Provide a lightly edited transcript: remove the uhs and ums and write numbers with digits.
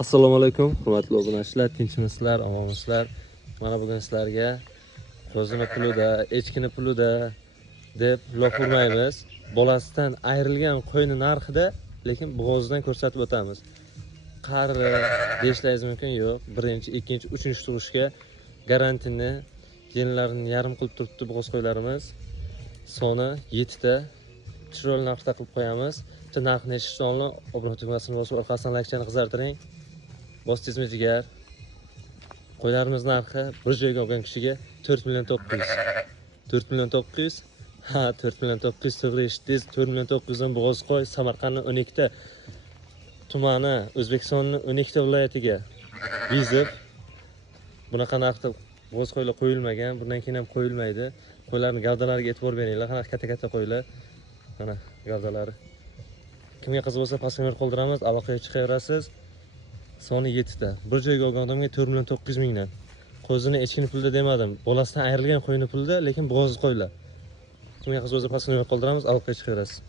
Assalomu alaykum, hurmatli obunachilar, tinchmisizlar, omonmisizlar? Mana bugun sizlarga qo'zini pulida, echkini pulida deb lof urmaymiz. Bolasidan ayrilgan qo'yni narxida, lekin bo'g'ozidan ko'rsatib o'tamiz. Qari deyishlaringiz mumkin, yo'q. Birinchi, ikkinchi, uchinchi tug'ishga garantini genlarini yarim qilib turibdi bo'g'oz qo'ylarimiz. Soni 7 ta. Chiroyli narxda qilib qo'yamiz. Bitta narxni eshitishdan oldin obuna tugmasini bosib, orqasidan laykchani qizartiring. Bosdingizmi jigar? Qo'ylarimiz narxi bir joyga olgan kishiga 4 million 900. 4 million 900. Ha, 4 million 900 to'g'ri eshitdingiz. 4 million 900 dan bo'g'oz qo'y Samarqandning 12 ta tumani, O'zbekistonning 12 ta viloyatiga vizib. Bunaqa narxda bo'g'oz qo'ylar qo'yilmagan, bundan keyin ham qo'yilmaydi. Qo'ylarning gavdalariga e'tibor beringlar. Qanaqa katta-katta qo'ylar. Mana gavdalari. Kimga qiziq bo'lsa pastga qoldiramiz, aloqaga chiqaverasiz. Soni 7 ta. Bir joyga olgan odamga 4 million 900 mingdan. Qo'zini echkini pulda demadim. Bolasidan ayrilgan qo'yni pulda, lekin bo'g'oz qo'ylar. Kimga qiziq bo'lsa pastga qoldiramiz, aloqaga chiqaverasiz.